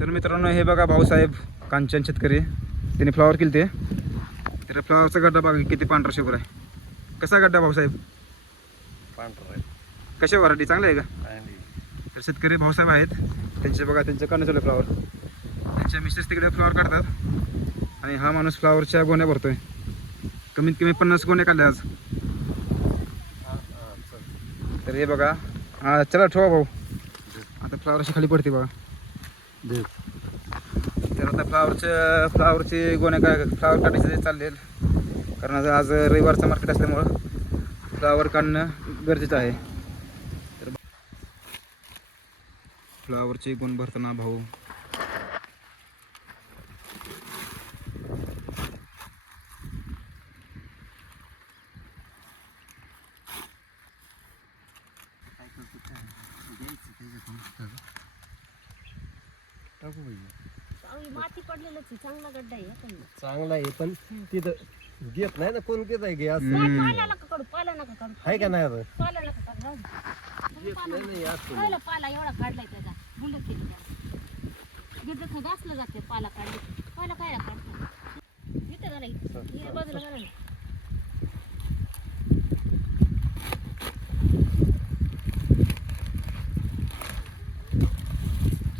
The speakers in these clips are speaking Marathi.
तर मित्रांनो हे बघा भाऊसाहेब कांचन शेतकरी. त्याने फ्लॉवर केले ते तर फ्लॉवरचा गड्डा बघा किती पांढरा शुभ्र आहे. कसा गड्डा भाऊसाहेब? पांढरा कशा व्हरायटी चांगलं आहे का? तर शेतकरी भाऊसाहेब आहेत. त्यांचे बघा त्यांचं काढणं चालू फ्लॉवर त्यांच्या मिसेस तिकडे फ्लॉवर काढतात. आणि हा माणूस फ्लॉवरच्या गोण्या भरतोय. कमीत कमी पन्नास गोण्या काढल्या आज. तर हे बघा. हा चला ठेवा भाऊ. आता फ्लॉवर अशी खाली पडते बघा. तर आता फ्लावरच्या फ्लावरची गोण्या काय फ्लावर काढायचे चालले कारण आज रविवारचं मार्केट असल्यामुळं फ्लावर काढणं गरजेचं आहे. तर फ्लावरचे गुण भरताना भाऊ टाकू पाहिजे चांगली माती पडलेलंच आहे चांगला गड्डा आहे पण. चांगला आहे पण तिथं घेत नाही ना कोण घेत आहे घे असं? हम्म. पाला नका काढू पाला नका काढू आहे का नाही आता? पाला नका काढू राहू दे. घेत नाही नाही असं. पहिला पाला एवढा काढलाय त्याचा गुंड केली त्याला. गिरडत नाही घासलं जाते पाला काढले पहिला काय काढतो? इथं घाला इथं. हे बाजूला घाला ना.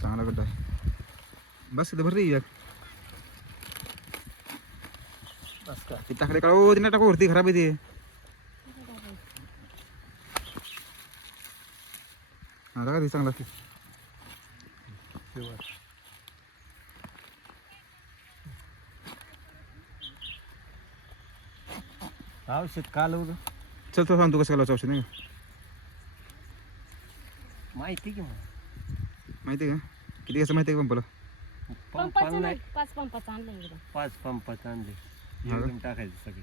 चांगला गड्डा आहे. बस इथं भरली एक बस का ते टाकले का ओ तिने टाकू वरती खराब आहे ते. हा टाका ते चांगला. औषध काल चल तो सांगतो कसं करायचं औषध नाही का? माहिती की मग. माहिती आहे का? किती कसं माहिती आहे का पंपाला? पंपाचं पंपाला नाही. पाच पंपाचं आणलं एकदम पाच पंपात आणले का? एकदम टाकायचे सगळे.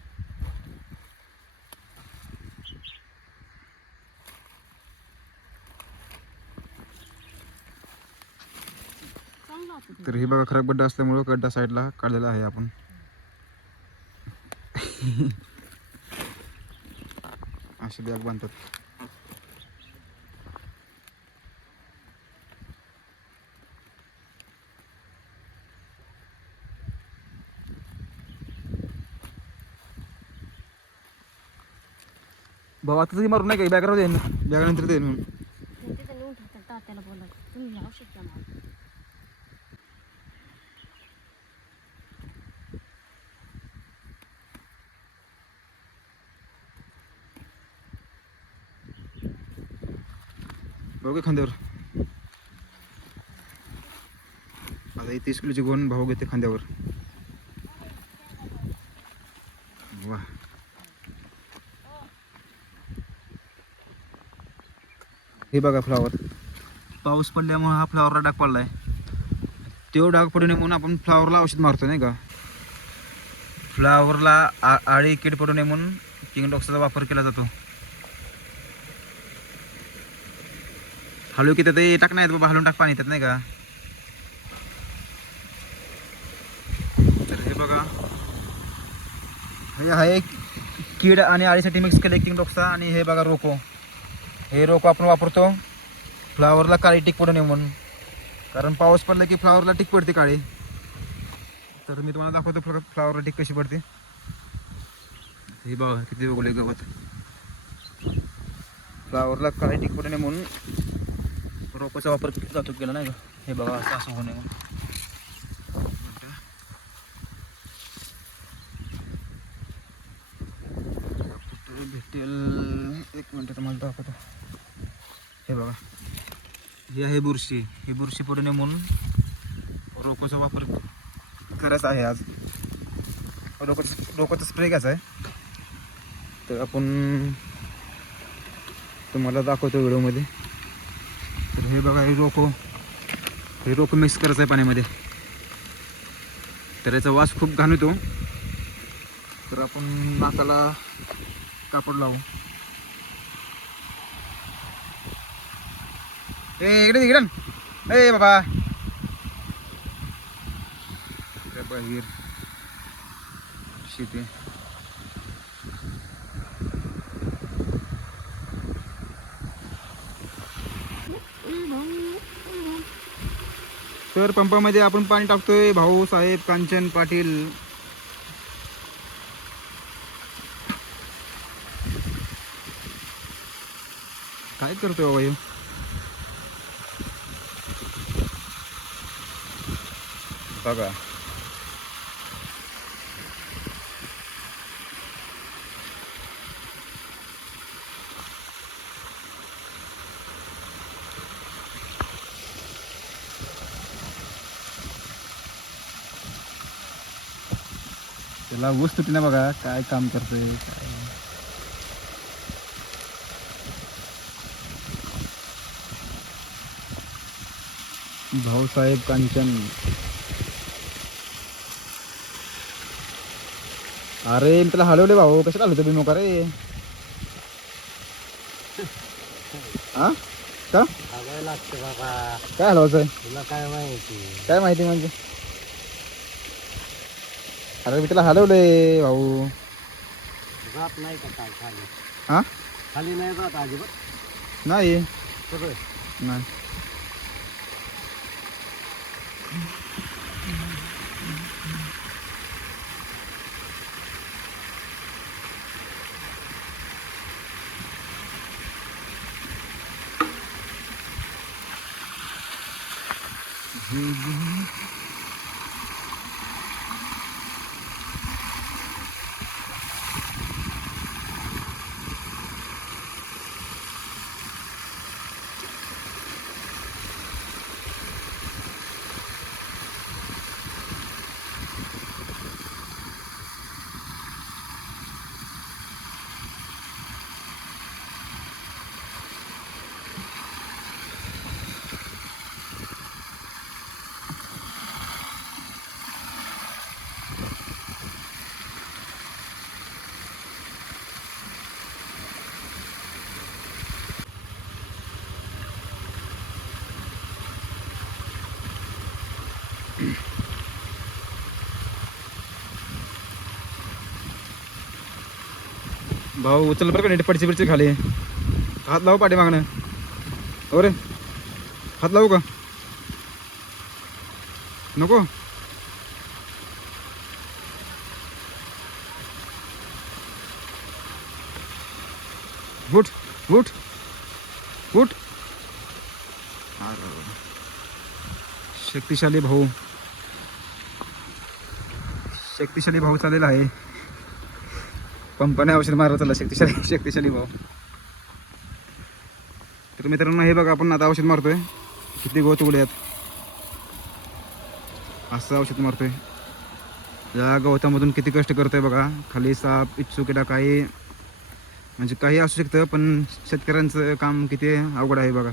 तर हे बघा खराब गड्डा असल्यामुळं गड्डा साईडला काढलेला आहे आपण. असे बॅग बांधतात. भाऊ आता तरी मारू नाही का? बॅगरावर देईन बॅगनंतर देईन म्हणून. मग तिथं नेऊन ठेवतात तात्याला बोला तुम्ही हे औषध द्या मला बघू खांद्यावर? आता ही तीस किलोची गोण भाऊ घेते खांद्यावर. हे बघा फ्लॉवर पाऊस पडल्यामुळं हा फ्लॉवरला डाग पडलाय. तो डाग पडू नये म्हणून आपण फ्लॉवरला औषध मारतो नाही का? फ्लॉवरला आ आळी कीड पडू नये म्हणून किंग डॉक्सचा वापर केला जातो. हळू की ते टाक नाही बाबा हलून टाक पाणी त्यात नाही का? तर हे बघा. हे आहे कीड आणि आळीसाठी मिक्स केलं किंग डॉक्सचा आणि हे बघा रोको. हे रोप आपण वापरतो. फ्लावरला काळी टिक पडू नये म्हणून. कारण पाऊस पडला की फ्लावरला टिक पडते काळी. तर मी तुम्हाला दाखवतो फ्ला फ्लावरला टिक कशी पडते. हे बघा किती उगले गवत. फ्लावरला काळी टिक पडू नये म्हणून रोपाचा वापर जातो केला नाही का? हे बघा असं असं होणे भेटेल? एक मिनटं तुम्हाला दाखवतो. हे आहे बुरशी. ही बुरशी पडू नये म्हणून रोकोचा वापर करायचा आहे आज. रोकोचा रोकोचा स्प्रे घ्यायचा आहे. तर आपण तुम्हाला दाखवतो व्हिडिओमध्ये. तर हे बघा हे रोको. हे रोको मिक्स करायचं आहे पाण्यामध्ये. तर याचा वास खूप घाण येतो. तर आपण नाकाला कापड लावू. हे इकडे इकडे ए बाबा. इकडे बाहेर. शेती. तर पंपामध्ये आपण पाणी टाकतोय. भाऊ साहेब कांचन पाटील. काय करतोय बाबा बघा त्याला ऊस तुटली ना बघा काय काम करतोय काय भाऊसाहेब कांचन. अरे मी त्याला हलवले भाऊ. कसं हलवतो बिमोका रे? हा? का? लागते बाबा. काय हलवायचं तुला काय माहिती? काय माहिती म्हणजे? अरे मी त्याला हलवलंय भाऊ. जात नाही का काय खाली? हा? खाली नाही जात अजिबात? नाही. सगळं? नाही. Mm-hmm. भाऊ उचल बरं का नीट पडची बिडची खाली. हात लावू पाठी मागणं. हो रे. हात लावू का? नको? उठ उठ उठ. शक्तिशाली भाऊ. शक्तिशाली भाऊ चालेला आहे. पंपाने औषध मारायला चालला शक्तिशाली शक्तिशाली भाऊ. तर मित्रांनो हे बघा आपण आता औषध मारतोय. किती गवत उघड्यात. असं औषध मारतोय. या गवतामधून किती कष्ट करतोय बघा. खाली साप इच्छुक काही म्हणजे काही असू शकतं पण शेतकऱ्यांचं काम किती अवघड आहे बघा.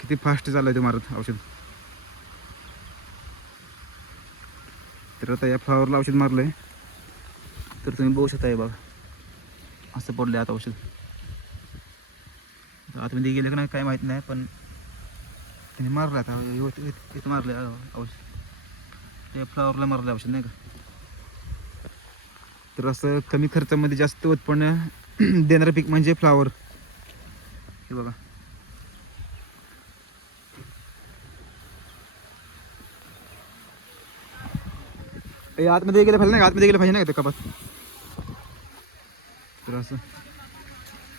किती फास्ट चाललंय ते मारत औषध. तर आता या फ्लावरला औषध मारलंय. तर तुम्ही बघू शकता हे बघा. असं पडलं आता औषध. आतमध्ये गेलं का नाही काय माहीत नाही पण त्यांनी मारलं आता इथं मारलं औषध. त्या फ्लावरला मारलं औषध नाही का? तर असं कमी खर्चामध्ये जास्त उत्पन्न देणारं पीक म्हणजे फ्लावर हे बघा. आतमध्ये गेलं पाहिजे नाही का? आतमध्ये गेलं पाहिजे नाही का ते कपात? असं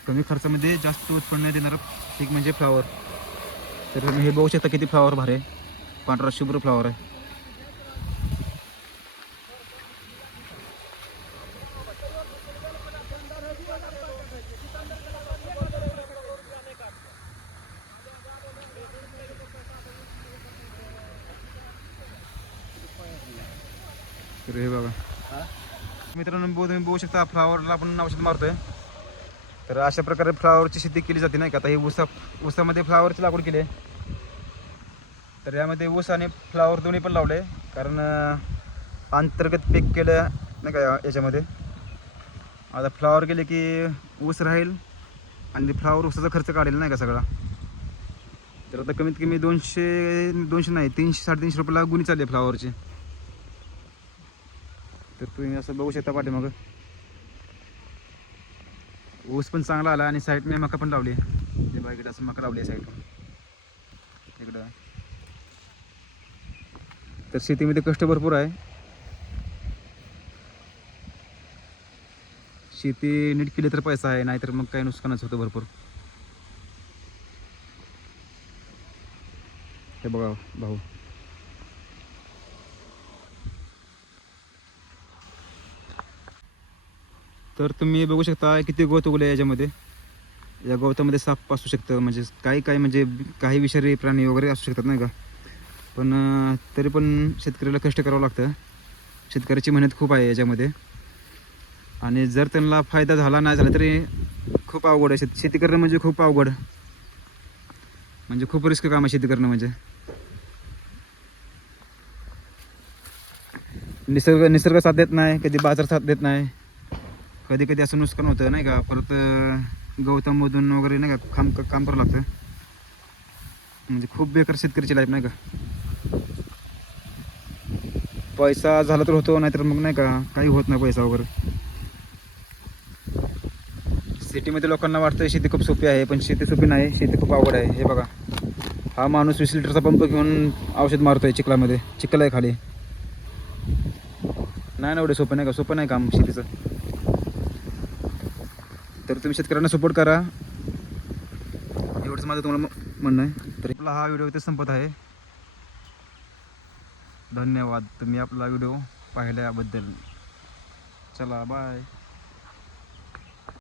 कमी खर्चामध्ये जास्त उत्पन्न देणारं. पीक म्हणजे फ्लावर तर तुम्ही हे बघू शकता किती फ्लावर भारे पांढरा शुभ्र फ्लावर आहे. तर हे बघा. मित्रांनो तुम्ही बघू शकता फ्लावरला आपण औषध मारतोय. तर अशा प्रकारे फ्लावरची शेती केली जाते नाही का? आता हे ऊसा ऊसामध्ये फ्लावरची लागवड केली आहे. तर यामध्ये ऊस आणि फ्लावर दोन्ही पण लावले. कारण अंतर्गत पीक केलं नाही का या- याच्यामध्ये? आता फ्लावर गेले की ऊस राहील आणि फ्लावर ऊसाचा खर्च काढेल नाही का सगळा? तर आता कमीत कमी दोनशे दोनशे नाही तीनशे साडेतीनशे रुपयाला गुणी चालली फ्लावरची तर तुम्ही असं बघू शकता पाठीमागं. ऊस पण चांगला आला आणि साईडने मका पण लावली. ते बागेत असं मका लावली साईड इकडं. तर शेतीमध्ये कष्ट भरपूर आहे. शेती नीट केली तर पैसा आहे नाहीतर मग काही नुकसानच होतं भरपूर. हे बघा भाऊ. तर तुम्ही बघू शकता किती गवत उगले याच्यामध्ये. या गवतामध्ये साप असू शकतं म्हणजे काही काही म्हणजे काही विषारी प्राणी वगैरे असू शकतात नाही का. पण तरी पण शेतकऱ्याला कष्ट करावं लागतं. शेतकऱ्याची मेहनत खूप आहे याच्यामध्ये. आणि जर त्यांना फायदा झाला नाही झाला तरी खूप अवघड आहे. शेत शेती करणं म्हणजे खूप अवघड. म्हणजे खूप रिस्क काम आहे शेती करणं म्हणजे. निसर्ग निसर्ग साथ देत नाही कधी बाजार साथ देत नाही. कधी कधी असं नुकसान होतं नाही का? परत गौतममधून गवतामधून वगैरे नाही का काम काम करावं लागतं. म्हणजे खूप बेकार शेतकऱ्याची लाईफ नाही का? पैसा झाला तर होतो नाहीतर मग नाही का? काही होत नाही पैसा वगैरे. सिटीमध्ये लोकांना वाटतं शेती खूप सोपी आहे पण शेती सोपी नाही. शेती खूप अवघड आहे. हे बघा. हा माणूस वीस लिटरचा पंप घेऊन औषध मारतोय चिखलामध्ये. चिखल आहे खाली. नाही ना एवढं सोपं नाही का? सोपं नाही काम शेतीचं. तर तुम्ही शेतकऱ्यांना सपोर्ट करा. एवढंच माझं तुम्हाला म्हणणं आहे. तर आपला हा व्हिडिओ इथे संपत आहे. धन्यवाद. तुम्ही आपला व्हिडिओ पाहिल्याबद्दल. चला बाय